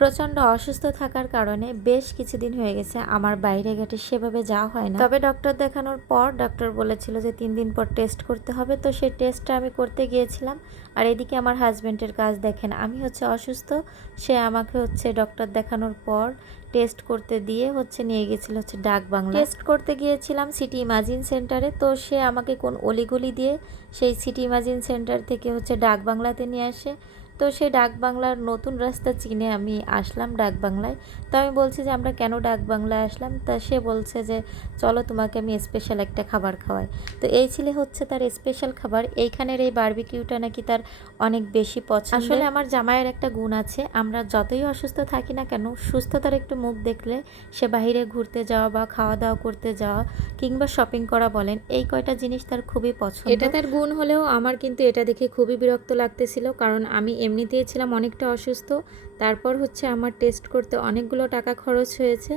প্রচণ্ড অসুস্থ থাকার কারণে বেশ কিছুদিন হয়ে গেছে আমার বাইরে ঘাটে সেভাবে যাওয়া হয় না। তবে ডক্টর দেখানোর পর ডক্টর বলেছিল যে 3 দিন পর টেস্ট করতে হবে, তো সেই টেস্টটা আমি করতে গিয়েছিলাম। আর এদিকে আমার হাজব্যান্ডের কাজ দেখেন, আমি হচ্ছে অসুস্থ, সে আমাকে হচ্ছে ডক্টর দেখানোর পর টেস্ট করতে দিয়ে হচ্ছে নিয়ে গেছিল হচ্ছে ডাক বাংলা। টেস্ট করতে গিয়েছিলাম সিটি ইমাজিন সেন্টারে, তো সে আমাকে কোন অলিগলি দিয়ে সেই সিটি ইমাজিন সেন্টার থেকে হচ্ছে ডাক বাংলাতে নিয়ে আসে। তো সেই ডাক বাংলার নতুন রাস্তা চিনে আমি আসলাম ডাক বাংলায়। তো আমি বলছি যে আমরা কেন ডাক বাংলায় আসলাম, তা সে বলছে যে চলো তোমাকে আমি স্পেশাল একটা খাবার খাওয়াই। তো এই ছিল হচ্ছে তার স্পেশাল খাবার। এইখানের এই বারবিকিউটা নাকি তার অনেক বেশি পছন্দ। আসলে আমার জামাইয়ের একটা গুণ আছে, আমরা যতই অসুস্থ থাকি না কেন, সুস্থতার একটু মুখ দেখলে সে বাইরে ঘুরতে যাওয়া বা খাওয়া দাওয়া করতে যাওয়া কিংবা শপিং করা বলেন, এই কয়টা জিনিস তার খুবই পছন্দ। এটা তার গুণ হলেও আমার কিন্তু এটা দেখে খুবই বিরক্ত লাগতেছিল, কারণ আমি এমনিতেই ছিলাম অনেকটা অসুস্থ। তারপর হচ্ছে আমার টেস্ট করতে অনেকগুলো টাকা খরচ হয়েছে,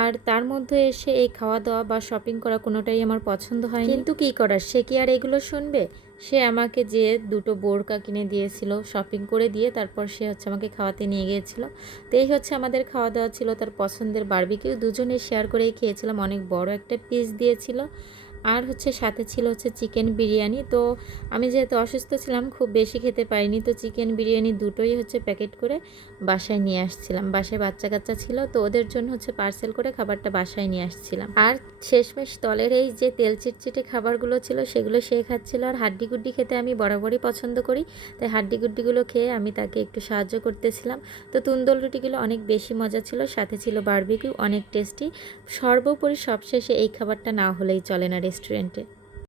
আর তার মধ্যে এসে এই খাওয়া দাওয়া বা শপিং করা কোনোটাই আমার পছন্দ হয়নি। কিন্তু কী করার, সে কি আর এগুলো শুনবে? সে আমাকে যে দুটো বোরকা কিনে দিয়েছিল শপিং করে দিয়ে, তারপর সে হচ্ছে আমাকে খাওয়াতে নিয়ে গিয়েছিল। তো এই হচ্ছে আমাদের খাওয়া দাওয়া ছিল তার পছন্দের বারবিকিউ, দুজনে শেয়ার করেই খেয়েছিলাম। অনেক বড় একটা পিস দিয়েছিল, আর হচ্ছে সাথে ছিল হচ্ছে চিকেন বিরিয়ানি। তো আমি যেহেতু অসুস্থ ছিলাম খুব বেশি খেতে পারিনি, তো চিকেন বিরিয়ানি দুটোই হচ্ছে প্যাকেট করে বাসায় নিয়ে আসছিলাম। বাসায় বাচ্চা কাচ্চা ছিল, তো ওদের জন্য হচ্ছে পার্সেল করে খাবারটা বাসায় নিয়ে আসছিলাম। আর শেষমেশ তলের এই যে তেল চিটচিটে খাবারগুলো ছিল সেগুলো সে খাচ্ছিল। আর হাড্ডি গুড্ডি খেতে আমি বরাবরই পছন্দ করি, তাই হাড্ডি গুড্ডিগুলো খেয়ে আমি তাকে একটু সাহায্য করতেছিলাম। তো তুন্দল রুটিগুলো অনেক বেশি মজা ছিল, সাথে ছিল বারবিকিউ, অনেক টেস্টি। সর্বোপরি সবশেষে এই খাবারটা না হলেই চলে না রেস্টুরেন্টে।